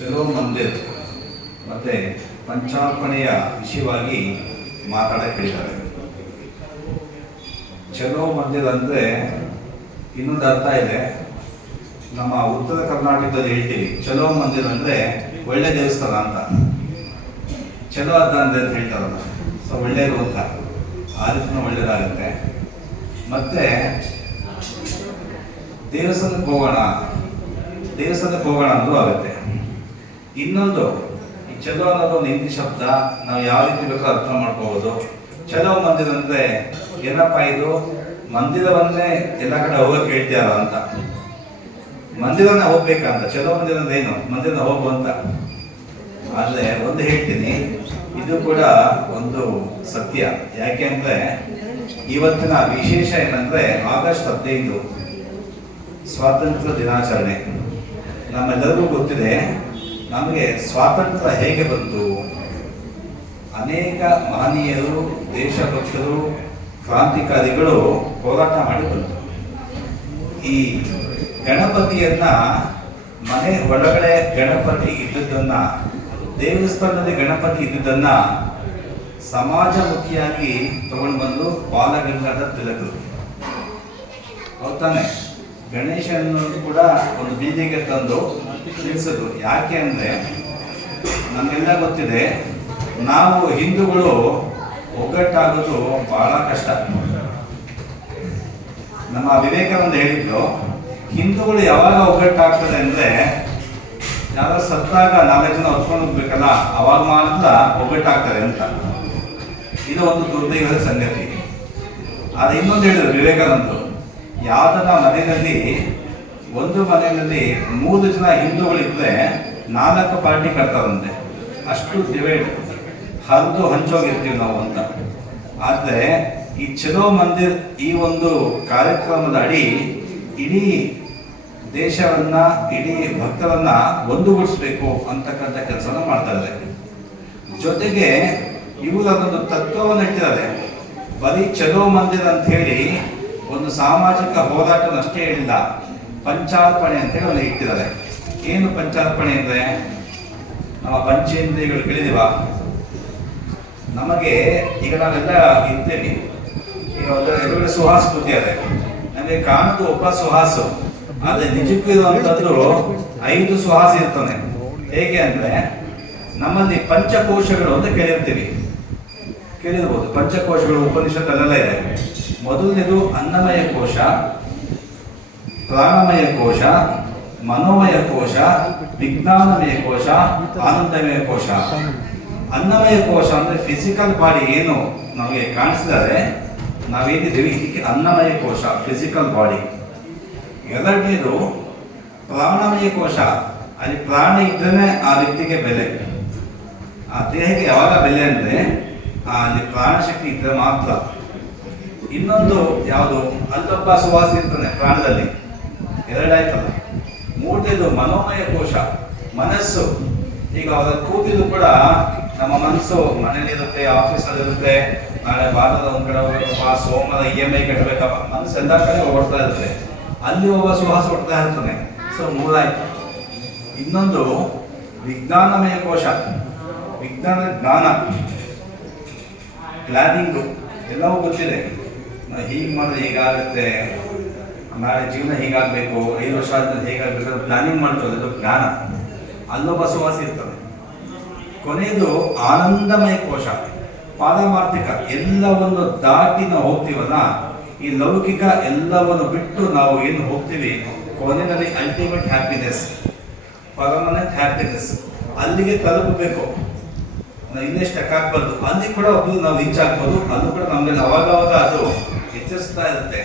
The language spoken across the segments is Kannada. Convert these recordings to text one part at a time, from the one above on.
ಚಲೋ ಮಂದಿರ್ ಮತ್ತು ಪಂಚಾರ್ಪಣೆಯ ವಿಷಯವಾಗಿ ಮಾತಾಡಕ್ಕೆ ಹೇಳಿದ್ದಾರೆ. ಚಲೋ ಮಂದಿರ್ ಅಂದರೆ ಇನ್ನೊಂದು ಅರ್ಥ ಇದೆ. ನಮ್ಮ ಉತ್ತರ ಕರ್ನಾಟಕದಲ್ಲಿ ಹೇಳ್ತೀವಿ ಚಲೋ ಮಂದಿರ್ ಅಂದರೆ ಒಳ್ಳೆ ದೇವಸ್ಥಾನ ಅಂತ. ಚಲೋ ಅರ್ಥ ಅಂದರೆ ಅಂತ ಹೇಳ್ತಾರಲ್ಲ, ಸೊ ಒಳ್ಳೆಯದು ಅಂತ, ಆ ರೀತಿಯೂ ಒಳ್ಳೆಯದಾಗುತ್ತೆ. ಮತ್ತು ದೇವಸ್ಥಾನಕ್ಕೆ ಹೋಗೋಣ ಅಂದ್ರೂ ಆಗುತ್ತೆ. ಇನ್ನೊಂದು ಈ ಚಲೋ ಅನ್ನೋದು ಒಂದು ಹಿಂದಿ ಶಬ್ದ, ನಾವು ಯಾವ ರೀತಿ ಬೇಕಾದ್ರೂ ಅರ್ಥ ಮಾಡ್ಕೋಬೋದು. ಚಲೋ ಮಂದಿರ ಅಂದರೆ ಏನಪ್ಪ, ಇದು ಮಂದಿರವನ್ನೇ ಎಲ್ಲ ಕಡೆ ಹೋಗೋಕೆ ಹೇಳ್ತೀಯಾರ ಅಂತ, ಮಂದಿರನ ಹೋಗ್ಬೇಕಂತ. ಚಲೋ ಮಂದಿರ ಅಂದ್ರೆ ಏನು, ಮಂದಿರನ ಹೋಗು ಅಂತ. ಆದರೆ ಒಂದು ಹೇಳ್ತೀನಿ, ಇದು ಕೂಡ ಒಂದು ಸತ್ಯ. ಯಾಕೆ ಅಂದರೆ ಇವತ್ತಿನ ವಿಶೇಷ ಏನಂದರೆ ಆಗಸ್ಟ್ 15 ಸ್ವಾತಂತ್ರ್ಯ ದಿನಾಚರಣೆ. ನಮ್ಮೆಲ್ಲರಿಗೂ ಗೊತ್ತಿದೆ ನಮಗೆ ಸ್ವಾತಂತ್ರ್ಯ ಹೇಗೆ ಬಂತು. ಅನೇಕ ಮಹನೀಯರು, ದೇಶಭಕ್ತರು, ಕ್ರಾಂತಿಕಾರಿಗಳು ಹೋರಾಟ ಮಾಡಿ ಬಂತು. ಈ ಗಣಪತಿಯನ್ನ ಮನೆ ಒಳಗಡೆ ಗಣಪತಿ ಇದ್ದದ್ದನ್ನ, ದೇವಸ್ಥಾನದಲ್ಲಿ ಗಣಪತಿ ಇದ್ದದ್ದನ್ನ ಸಮಾಜಮುಖಿಯಾಗಿ ತಗೊಂಡು ಬಂದು ಬಾಲಗಂಗಾಧರ ತಿಲಕರು. ಹೌದಾನೆ, ಗಣೇಶನನ್ನು ಕೂಡ ಒಂದು ಬೀದಿಗೆ ತಂದು ನಿಲ್ಲಿಸಿದ್ರು. ಯಾಕೆ ಅಂದರೆ ನಮಗೆಲ್ಲ ಗೊತ್ತಿದೆ, ನಾವು ಹಿಂದೂಗಳು ಒಗ್ಗಟ್ಟಾಗೋದು ಬಹಳ ಕಷ್ಟ. ನಮ್ಮ ವಿವೇಕಾನಂದ ಹೇಳಿದ್ರು, ಹಿಂದೂಗಳು ಯಾವಾಗ ಒಗ್ಗಟ್ಟಾಗ್ತದೆ ಅಂದರೆ ಯಾರೋ ಸತ್ತಾಗ 4 ಜನ ಹೊತ್ಕೊಂಡು ಹೋಗ್ಬೇಕಲ್ಲ, ಅವಾಗ ಮಾತ್ರ ಒಗ್ಗಟ್ಟಾಗ್ತದೆ ಅಂತ. ಇದು ಒಂದು ದುರ್ದೈವದ ಸಂಗತಿ. ಆದರೆ ಇನ್ನೊಂದು ಹೇಳಿದ್ರು ವಿವೇಕಾನಂದರು, ಯಾವುದನ್ನ ಮನೆಯಲ್ಲಿ ಒಂದು ಮನೆಯಲ್ಲಿ 3 ಜನ ಹಿಂದೂಗಳಿದ್ರೆ 4 ಪಾರ್ಟಿ ಕಟ್ತಾರಂತೆ. ಅಷ್ಟು ಡಿವೈಡ್, ಹರಿದು ಹಂಚೋಗಿರ್ತೀವಿ ನಾವು ಅಂತ. ಆದರೆ ಈ ಚಲೋ ಮಂದಿರ್ ಈ ಒಂದು ಕಾರ್ಯಕ್ರಮದ ಅಡಿ ಇಡೀ ದೇಶವನ್ನ, ಇಡೀ ಭಕ್ತರನ್ನ ಒಂದುಗೂಡಿಸ್ಬೇಕು ಅಂತಕ್ಕಂಥ ಕೆಲಸನ ಮಾಡ್ತಾ ಇದ್ದಾರೆ. ಜೊತೆಗೆ ಇವರು ಅದೊಂದು ತತ್ವವನ್ನು ಇಟ್ಟಿದ್ದಾರೆ. ಬರೀ ಚಲೋ ಮಂದಿರ್ ಅಂತ ಹೇಳಿ ಒಂದು ಸಾಮಾಜಿಕ ಹೋರಾಟನಷ್ಟೇ ಹೇಳಿಲ್ಲ, ಪಂಚಾರ್ಪಣೆ ಅಂತೇಳಿ ಒಂದು ಇಟ್ಟಿದ್ದಾರೆ. ಏನು ಪಂಚಾರ್ಪಣೆ ಅಂದರೆ, ನಮ್ಮ ಪಂಚೇಂದ್ರಿಯಗಳು ಕೇಳಿದೀವ. ನಮಗೆ ಈಗ ನಾವೆಲ್ಲ ಇರ್ತೇವೆ, ಈಗ ಎದುರುಗಡೆ ಸುಹಾಸ್ ಕೂತಿದ್ದಾರೆ, ನಮಗೆ ಕಾಣೋದು ಒಬ್ಬ ಸುಹಾಸು, ಆದರೆ ನಿಜಕ್ಕೂ ಇರುವಂಥದ್ದು 5 ಸುಹಾಸ ಇರ್ತಾನೆ. ಹೇಗೆ ಅಂದರೆ, ನಮ್ಮಲ್ಲಿ ಪಂಚಕೋಶಗಳು ಅಂತ ಕೇಳಿರ್ಬೋದು. ಪಂಚಕೋಶಗಳು ಉಪನಿಷತ್ತಲ್ಲೆಲ್ಲ ಇದೆ. ಮೊದಲನೇದು ಅನ್ನಮಯ ಕೋಶ, ಪ್ರಾಣಮಯ ಕೋಶ, ಮನೋಮಯ ಕೋಶ, ವಿಜ್ಞಾನಮಯ ಕೋಶ, ಆನಂದಮಯ ಕೋಶ. ಅನ್ನಮಯ ಕೋಶ ಅಂದರೆ ಫಿಸಿಕಲ್ ಬಾಡಿ ಏನು ನಮಗೆ ಕಾಣಿಸಿದರೆ ನಾವೇನಿದ್ದೀವಿ, ಇದಕ್ಕೆ ಅನ್ನಮಯ ಕೋಶ, ಫಿಸಿಕಲ್ ಬಾಡಿ. ಎರಡನೇದು ಪ್ರಾಣಮಯ ಕೋಶ, ಅಲ್ಲಿ ಪ್ರಾಣ ಇದ್ದರೆ ಆ ವ್ಯಕ್ತಿಗೆ ಬೆಲೆ, ಆ ದೇಹಕ್ಕೆ ಯಾವಾಗ ಬೆಲೆ ಅಂದರೆ ಅಲ್ಲಿ ಪ್ರಾಣಶಕ್ತಿ ಇದ್ದರೆ ಮಾತ್ರ. ಇನ್ನೊಂದು ಯಾವುದು, ಅಲ್ಲೊಬ್ಬ ಸುವಾಸ ಇರ್ತಾನೆ ಪ್ರಾಣದಲ್ಲಿ, 2 ಆಯ್ತಲ್ಲ. ಮೂರನೇದು ಮನೋಮಯ ಕೋಶ, ಮನಸ್ಸು. ಈಗ ಅವರ ಕೂತಿದ್ದು ಕೂಡ ನಮ್ಮ ಮನಸ್ಸು ಮನೇಲಿರುತ್ತೆ, ಆಫೀಸಲ್ಲಿರುತ್ತೆ, ನಾಳೆ ವಾರದ ಒಂದು ಕಡೆ ಹೋಗ್ಬೇಕಪ್ಪ, ಸೋಮವಾರ EMI ಕಟ್ಟಬೇಕಪ್ಪ, ಮನಸ್ಸು ಎಲ್ಲ ಕಡೆ ಓಡ್ತಾ ಇರ್ತದೆ. ಅಲ್ಲಿ ಒಬ್ಬ ಸುವಾಸ ಹೊಡ್ತಾ ಇರ್ತಾನೆ. ಸೊ 3 ಆಯ್ತು. ಇನ್ನೊಂದು ವಿಜ್ಞಾನಮಯ ಕೋಶ, ವಿಜ್ಞಾನ, ಜ್ಞಾನ, ಪ್ಲಾನಿಂಗು ಎಲ್ಲವೂ ಗೊತ್ತಿದೆ. ಹೀಗೆ ಮಾಡಿದ್ರೆ ಹೀಗಾಗುತ್ತೆ, ನಾಳೆ ಜೀವನ ಹೀಗಾಗಬೇಕು, 5 ವರ್ಷ ಆದ್ಮೇಲೆ ಹೇಗಾಗಬೇಕು, ಪ್ಲಾನಿಂಗ್ ಮಾಡ್ತದೆ, ಅದು ಜ್ಞಾನ. ಅಲ್ಲೊಬ್ಬ ಸುವಾಸ ಇರ್ತದೆ. ಕೊನೆಯದು ಆನಂದಮಯ ಕೋಶ, ಪಾರಮಾರ್ಥಿಕ. ಎಲ್ಲವನ್ನು ದಾಟಿ ನಾವು ಹೋಗ್ತೀವಲ್ಲ, ಈ ಲೌಕಿಕ ಎಲ್ಲವನ್ನು ಬಿಟ್ಟು ನಾವು ಏನು ಹೋಗ್ತೀವಿ, ಕೊನೆಯಲ್ಲಿ ಅಲ್ಟಿಮೇಟ್ ಹ್ಯಾಪಿನೆಸ್, ಪರ್ಮನೆಂಟ್ ಹ್ಯಾಪಿನೆಸ್, ಅಲ್ಲಿಗೆ ತಲುಪಬೇಕು. ನಾವು ಇನ್ನೇ ಸ್ಟಕ್ ಆಗ್ಬಾರ್ದು. ಅಲ್ಲಿ ಕೂಡ ಒಬ್ಬರು ನಾವು ರೀಚ್ ಆಗ್ಬೋದು. ಅಲ್ಲೂ ಕೂಡ ನಮಗೆ ಅವಾಗವಾಗ ಅದು ಎಚ್ಚರಿಸ್ತಾ ಇರುತ್ತೆ.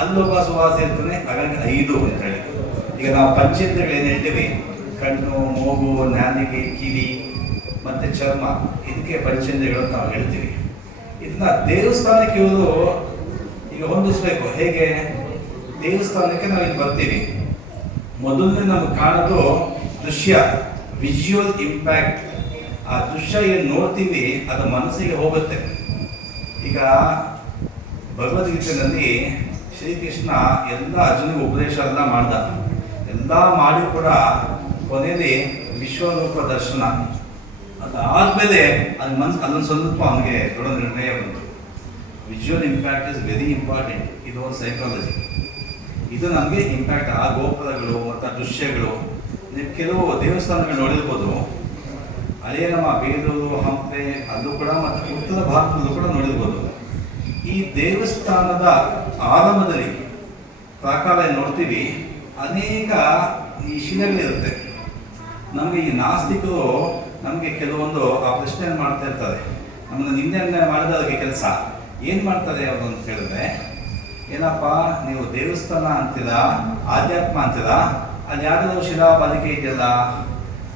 ಅಲ್ಲೊಬ್ಬ ಸುವಾಸ ಇರ್ತಾನೆ. ಹಾಗಾಗಿ 5 ಅಂತ ಹೇಳಿ. ಈಗ ನಾವು ಪಂಚೇಂದ್ರಿಯಗಳು ಏನು ಹೇಳ್ತೀವಿ, ಕಣ್ಣು, ಮೂಗು, ನಾಲಿಗೆ, ಕಿವಿ ಮತ್ತು ಚರ್ಮ, ಇದಕ್ಕೆ ಪಂಚೇಂದ್ರಿಯಗಳು ಅಂತ ನಾವು ಹೇಳ್ತೀವಿ. ಇದನ್ನ ದೇವಸ್ಥಾನಕ್ಕೆ ಇವರು ಈಗ ಹೊಂದಿಸ್ಬೇಕು. ಹೇಗೆ, ದೇವಸ್ಥಾನಕ್ಕೆ ನಾವು ಇಲ್ಲಿ ಬರ್ತೀವಿ, ಮೊದಲನೇ ನಮ್ಗೆ ಕಾಣೋದು ದೃಶ್ಯ, ವಿಜುವಲ್ ಇಂಪ್ಯಾಕ್ಟ್. ಆ ದೃಶ್ಯ ಏನು ನೋಡ್ತೀವಿ ಅದು ಮನಸ್ಸಿಗೆ ಹೋಗುತ್ತೆ. ಈಗ ಭಗವದ್ಗೀತೆಯಲ್ಲಿ ಶ್ರೀಕೃಷ್ಣ ಎಲ್ಲ ಅರ್ಜುನಿಗೆ ಉಪದೇಶ ಎಲ್ಲ ಮಾಡ್ದ. ಎಲ್ಲ ಮಾಡಿ ಕೂಡ ಕೊನೆಯಲ್ಲಿ ವಿಶ್ವರೂಪ ದರ್ಶನ ಅದಾದಮೇಲೆ ಅಲ್ಲೊಂದು ಸ್ವಲ್ಪ ಅವನಿಗೆ ದೊಡ್ಡ ನಿರ್ಣಯ ಬಂತು. Visual impact is very important. ಇದು ಒಂದು ಸೈಕಾಲಜಿ. ಇದು ನಮಗೆ ಇಂಪ್ಯಾಕ್ಟ್. ಆ ಗೋಪುರಗಳು ಮತ್ತು ದೃಶ್ಯಗಳು, ನೀವು ಕೆಲವು ದೇವಸ್ಥಾನಗಳು ನೋಡಿರ್ಬೋದು. ಅದೇ ನಮ್ಮ ಬೇಲೂರು, ಹಂಪೆ ಅಲ್ಲೂ ಕೂಡ ಮತ್ತು ಉತ್ತರ ಭಾರತದಲ್ಲೂ ಕೂಡ ನೋಡಿರ್ಬೋದು. ಈ ದೇವಸ್ಥಾನದ ಆರಂಭದಲ್ಲಿ ಪ್ರಾಕಾರ ನೋಡ್ತೀವಿ, ಅನೇಕ ಈ ಶಿಲೆಗಳಿರುತ್ತೆ. ನಮಗೆ ಈ ನಾಸ್ತಿಕರು ನಮಗೆ ಕೆಲವೊಂದು ಆ ಪ್ರಶ್ನೆ ಮಾಡ್ತಾ ಇರ್ತಾರೆ. ನಮ್ಮನ್ನು ನಿಂದನೆ ಮಾಡಿದ ಅದಕ್ಕೆ ಕೆಲಸ ಏನು ಮಾಡ್ತಾರೆ ಅವರು ಅಂತ ಹೇಳಿದ್ರೆ, ಏನಪ್ಪ ನೀವು ದೇವಸ್ಥಾನ ಅಂತೀರಾ, ಆಧ್ಯಾತ್ಮ ಅಂತೀರಾ, ಅಲ್ಲಿ ಯಾವುದೋ ಶಿಲಾಬಾಲಿಕೆ ಇದೆಯಲ್ಲ,